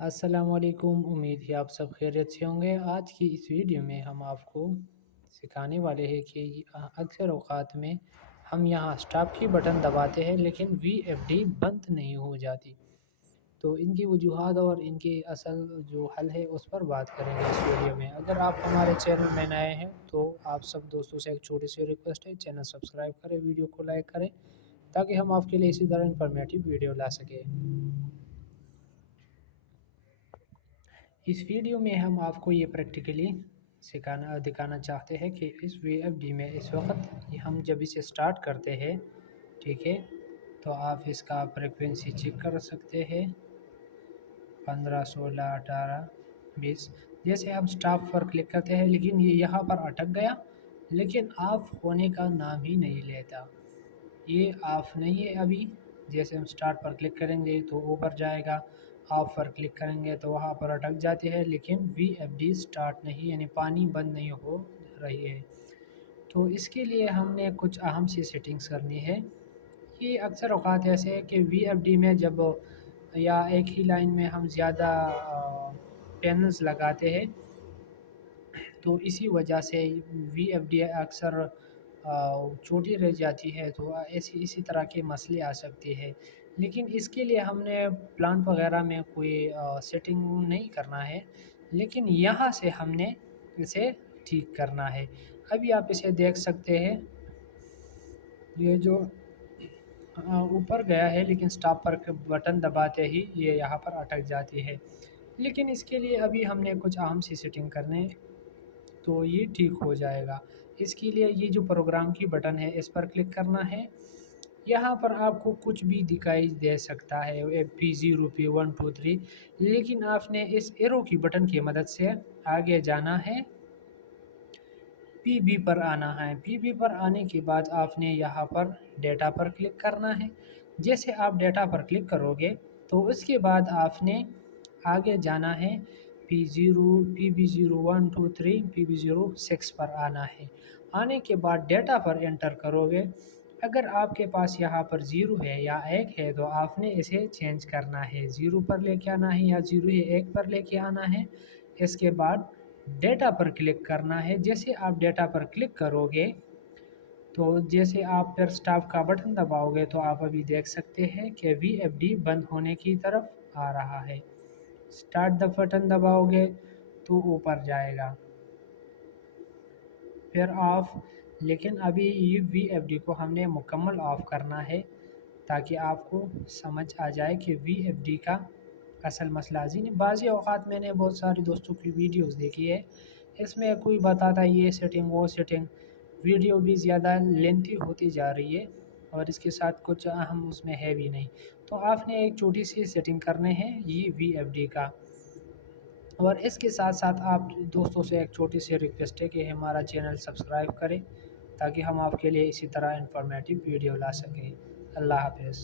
अस्सलामुअलैकुम। उम्मीद है आप सब खैरियत से होंगे। आज की इस वीडियो में हम आपको सिखाने वाले हैं कि अक्सर औक़ात में हम यहाँ स्टॉप की बटन दबाते हैं लेकिन VFD बंद नहीं हो जाती। तो इनकी वजूहात और इनके असल जो हल है उस पर बात करेंगे इस वीडियो में। अगर आप हमारे चैनल में नए हैं तो आप सब दोस्तों से एक छोटी सी रिक्वेस्ट है, चैनल सब्सक्राइब करें, वीडियो को लाइक करें ताकि हम आपके लिए इसी तरह इन्फॉर्मेटिव वीडियो ला सकें। इस वीडियो में हम आपको ये प्रैक्टिकली दिखाना चाहते हैं कि इस VFD में इस वक्त हम जब इसे स्टार्ट करते हैं, ठीक है, तो आप इसका फ्रिक्वेंसी चेक कर सकते हैं 15, 16, 18, 20। जैसे हम स्टॉप पर क्लिक करते हैं लेकिन ये यहाँ पर अटक गया, लेकिन ऑफ होने का नाम ही नहीं लेता। ये ऑफ नहीं है अभी। जैसे हम स्टार्ट पर क्लिक करेंगे तो ऊपर जाएगा, ऑफ पर क्लिक करेंगे तो वहाँ पर अटक जाती है, लेकिन VFD स्टार्ट नहीं, यानी पानी बंद नहीं हो रही है। तो इसके लिए हमने कुछ अहम सी सेटिंग्स करनी है। ये अक्सर औक़ात ऐसे है कि VFD में जब या एक ही लाइन में हम ज़्यादा पैनल्स लगाते हैं तो इसी वजह से VFD अक्सर छोटी रह जाती है, तो इसी तरह के मसले आ सकते हैं। लेकिन इसके लिए हमने प्लांट वगैरह में कोई सेटिंग नहीं करना है, लेकिन यहाँ से हमने इसे ठीक करना है। अभी आप इसे देख सकते हैं, ये जो ऊपर गया है लेकिन स्टॉप पर बटन दबाते ही ये यहाँ पर अटक जाती है। लेकिन इसके लिए अभी हमने कुछ अहम सी सेटिंग करने, तो ये ठीक हो जाएगा। इसके लिए ये जो प्रोग्राम की बटन है इस पर क्लिक करना है। यहाँ पर आपको कुछ भी दिखाई दे सकता है, P0, P1, 2, 3, लेकिन आपने इस एरो की बटन की मदद से आगे जाना है, PB पर आना है। PB पर आने के बाद आपने यहाँ पर डेटा पर क्लिक करना है। जैसे आप डेटा पर क्लिक करोगे तो उसके बाद आपने आगे जाना है, P0, PB0, 1, 2, 3, PB0, 6 पर आना है। आने के बाद डेटा पर एंटर करोगे। अगर आपके पास यहाँ पर 0 है या 1 है तो आपने इसे चेंज करना है, 0 पर लेके आना है, या 0 या 1 पर लेके आना है। इसके बाद डेटा पर क्लिक करना है। जैसे आप डेटा पर क्लिक करोगे तो जैसे आप फिर स्टॉप का बटन दबाओगे तो आप अभी देख सकते हैं कि VFD बंद होने की तरफ आ रहा है। स्टार्ट द बटन दबाओगे तो ऊपर जाएगा, फिर ऑफ। लेकिन अभी ये VFD को हमने मुकम्मल ऑफ़ करना है ताकि आपको समझ आ जाए कि VFD का असल मसला। जी बाज़ी औक़ात मैंने बहुत सारे दोस्तों की वीडियोस देखी है, इसमें कोई बताता है ये सेटिंग वो सेटिंग, वीडियो भी ज़्यादा लेंथी होती जा रही है और इसके साथ कुछ अहम उसमें है भी नहीं। तो आपने एक छोटी सी सेटिंग करने हैं ये VFD का। और इसके साथ साथ आप दोस्तों से एक छोटी सी रिक्वेस्ट है कि हमारा चैनल सब्सक्राइब करें ताकि हम आपके लिए इसी तरह इन्फॉर्मेटिव वीडियो ला सकें। अल्लाह हाफ़िज़।